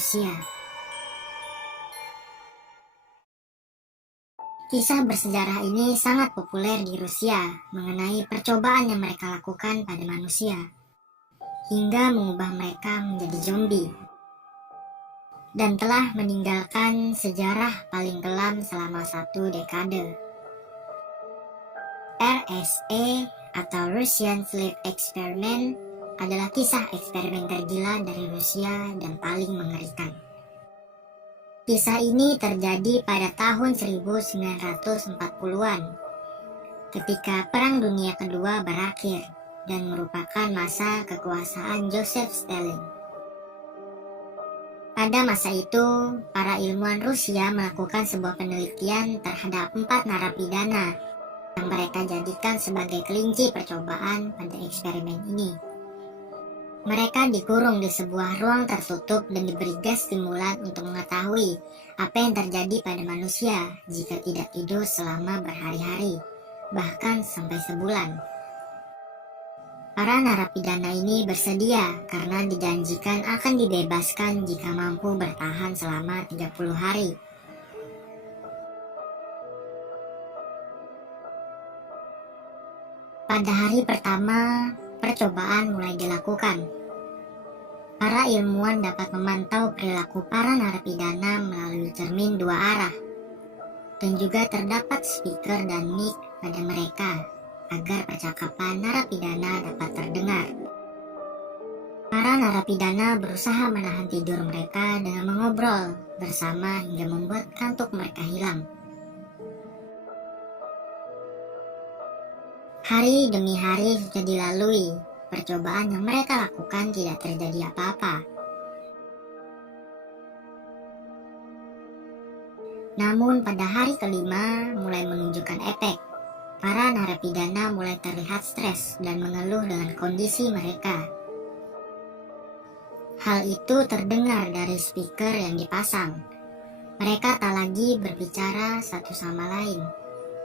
Rusia. Kisah bersejarah ini sangat populer di Rusia mengenai percobaan yang mereka lakukan pada manusia, hingga mengubah mereka menjadi zombie, dan telah meninggalkan sejarah paling kelam selama 1 dekade. RSE atau Russian Sleep Experiment adalah kisah eksperimen tergila dari Rusia dan paling mengerikan. Kisah ini terjadi pada tahun 1940-an, ketika Perang Dunia Kedua berakhir dan merupakan masa kekuasaan Joseph Stalin. Pada masa itu, para ilmuwan Rusia melakukan sebuah penelitian terhadap 4 narapidana yang mereka jadikan sebagai kelinci percobaan pada eksperimen ini. Mereka dikurung di sebuah ruang tertutup dan diberi gas stimulan untuk mengetahui apa yang terjadi pada manusia jika tidak tidur selama berhari-hari, bahkan sampai sebulan. Para narapidana ini bersedia karena dijanjikan akan dibebaskan jika mampu bertahan selama 30 hari. Pada hari pertama, percobaan mulai dilakukan. Para ilmuwan dapat memantau perilaku para narapidana melalui cermin 2 arah, dan juga terdapat speaker dan mic pada mereka agar percakapan narapidana dapat terdengar. Para narapidana berusaha menahan tidur mereka dengan mengobrol bersama hingga membuat kantuk mereka hilang. Hari demi hari sudah dilalui, percobaan yang mereka lakukan tidak terjadi apa-apa. Namun pada hari kelima mulai menunjukkan efek. Para narapidana mulai terlihat stres dan mengeluh dengan kondisi mereka. Hal itu terdengar dari speaker yang dipasang. Mereka tak lagi berbicara satu sama lain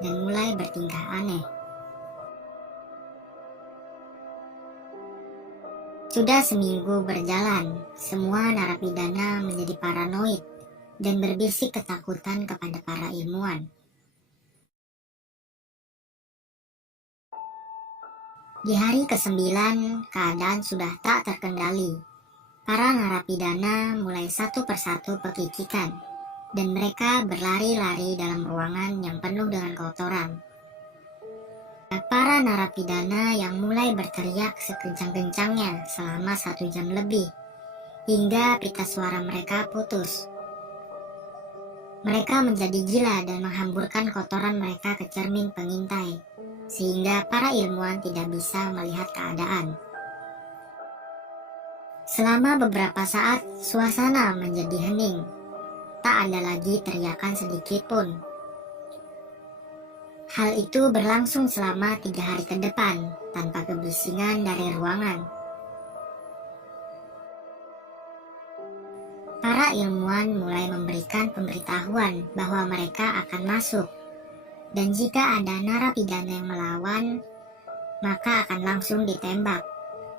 dan mulai bertingkah aneh. Sudah seminggu berjalan, semua narapidana menjadi paranoid dan berbisik ketakutan kepada para ilmuwan. Di hari ke-9, keadaan sudah tak terkendali. Para narapidana mulai satu persatu pekikikan, dan mereka berlari-lari dalam ruangan yang penuh dengan kotoran. Para narapidana yang mulai berteriak sekencang-kencangnya selama 1 jam lebih, hingga pita suara mereka putus. Mereka menjadi gila dan menghamburkan kotoran mereka ke cermin pengintai, sehingga para ilmuwan tidak bisa melihat keadaan. Selama beberapa saat, suasana menjadi hening. Tak ada lagi teriakan sedikit pun. Hal itu berlangsung selama 3 hari ke depan, tanpa kebisingan dari ruangan. Para ilmuwan mulai memberikan pemberitahuan bahwa mereka akan masuk, dan jika ada narapidana yang melawan, maka akan langsung ditembak,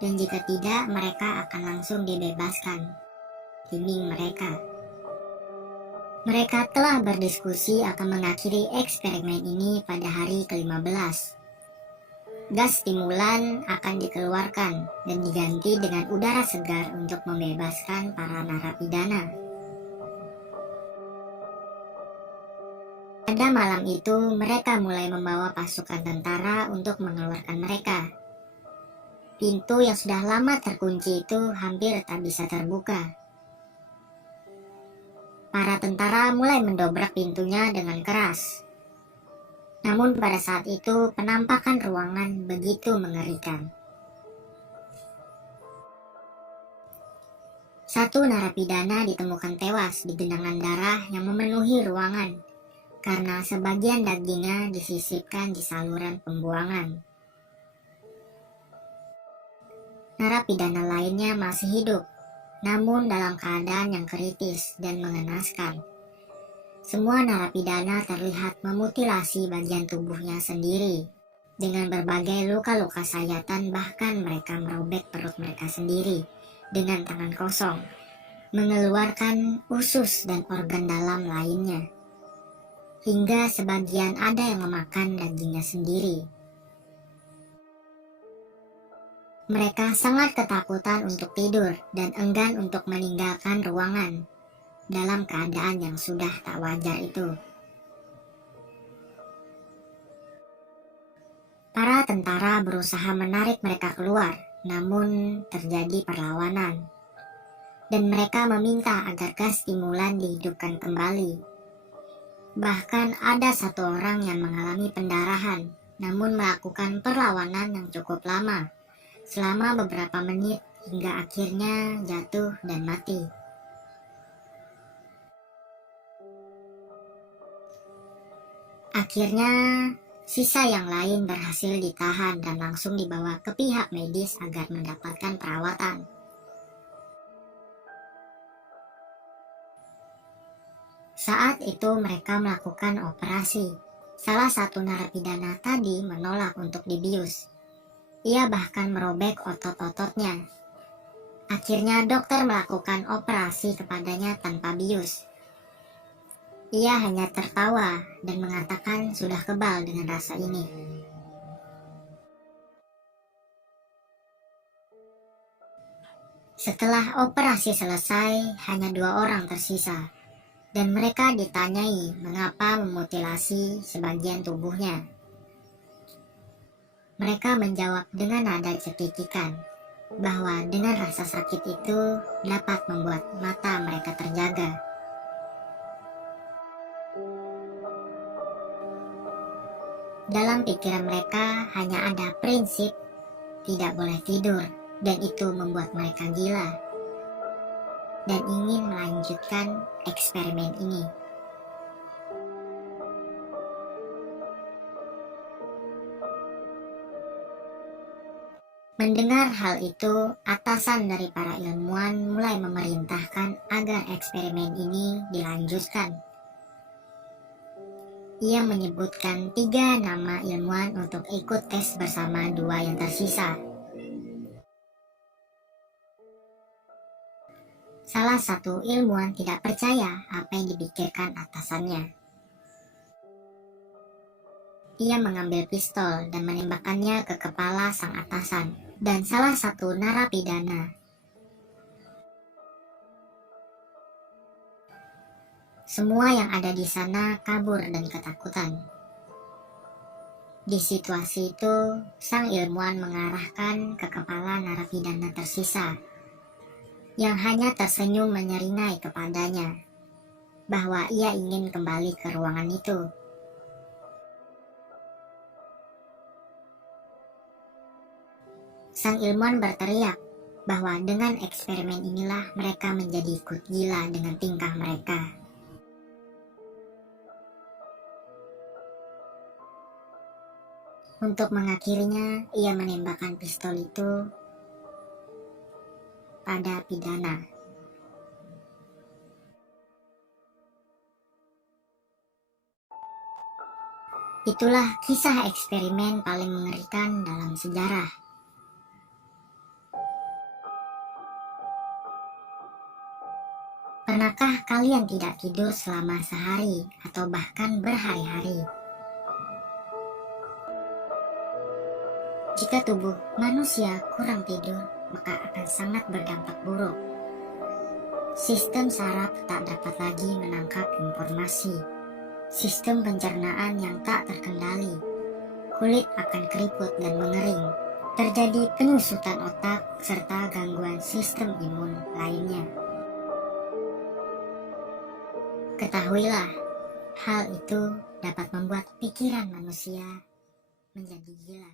dan jika tidak, mereka akan langsung dibebaskan. Timing mereka. Mereka telah berdiskusi akan mengakhiri eksperimen ini pada hari ke-15. Gas stimulan akan dikeluarkan dan diganti dengan udara segar untuk membebaskan para narapidana. Pada malam itu, mereka mulai membawa pasukan tentara untuk mengeluarkan mereka. Pintu yang sudah lama terkunci itu hampir tak bisa terbuka. Para tentara mulai mendobrak pintunya dengan keras. Namun pada saat itu penampakan ruangan begitu mengerikan. 1 narapidana ditemukan tewas di genangan darah yang memenuhi ruangan karena sebagian dagingnya disisipkan di saluran pembuangan. Narapidana lainnya masih hidup, namun dalam keadaan yang kritis dan mengenaskan. Semua narapidana terlihat memutilasi bagian tubuhnya sendiri dengan berbagai luka-luka sayatan, bahkan mereka merobek perut mereka sendiri dengan tangan kosong. mengeluarkan usus dan organ dalam lainnya, hingga sebagian ada yang memakan dagingnya sendiri. Mereka sangat ketakutan untuk tidur dan enggan untuk meninggalkan ruangan dalam keadaan yang sudah tak wajar itu. Para tentara berusaha menarik mereka keluar, namun terjadi perlawanan. Dan mereka meminta agar gas stimulan dihidupkan kembali. Bahkan ada satu orang yang mengalami pendarahan, namun melakukan perlawanan yang cukup lama, selama beberapa menit hingga akhirnya jatuh dan mati. Akhirnya, sisa yang lain berhasil ditahan dan langsung dibawa ke pihak medis agar mendapatkan perawatan. Saat itu mereka melakukan operasi. Salah satu narapidana tadi menolak untuk dibius. Ia bahkan merobek otot-ototnya. Akhirnya dokter melakukan operasi kepadanya tanpa bius. Ia hanya tertawa dan mengatakan sudah kebal dengan rasa ini. Setelah operasi selesai, hanya 2 orang tersisa. Dan mereka ditanyai mengapa memutilasi sebagian tubuhnya. Mereka menjawab dengan nada cekikikan bahwa dengan rasa sakit itu dapat membuat mata mereka terjaga. Dalam pikiran mereka hanya ada prinsip tidak boleh tidur, dan itu membuat mereka gila dan ingin melanjutkan eksperimen ini. Mendengar hal itu, atasan dari para ilmuwan mulai memerintahkan agar eksperimen ini dilanjutkan. Ia menyebutkan 3 nama ilmuwan untuk ikut tes bersama 2 yang tersisa. Salah satu ilmuwan tidak percaya apa yang dipikirkan atasannya. Ia mengambil pistol dan menembakkannya ke kepala sang atasan dan salah satu narapidana. Semua yang ada di sana kabur dan ketakutan. Di situasi itu, sang ilmuwan mengarahkan ke kepala narapidana tersisa, yang hanya tersenyum menyeringai kepadanya bahwa ia ingin kembali ke ruangan itu. Sang ilmuwan berteriak bahwa dengan eksperimen inilah mereka menjadi ikut gila dengan tingkah mereka. Untuk mengakhirinya, ia menembakkan pistol itu pada pidana. Itulah kisah eksperimen paling mengerikan dalam sejarah. Pernahkah kalian tidak tidur selama sehari atau bahkan berhari-hari? Jika tubuh manusia kurang tidur, maka akan sangat berdampak buruk. Sistem saraf tak dapat lagi menangkap informasi. Sistem pencernaan yang tak terkendali. Kulit akan keriput dan mengering. Terjadi penyusutan otak serta gangguan sistem imun lainnya. Ketahuilah, hal itu dapat membuat pikiran manusia menjadi gila.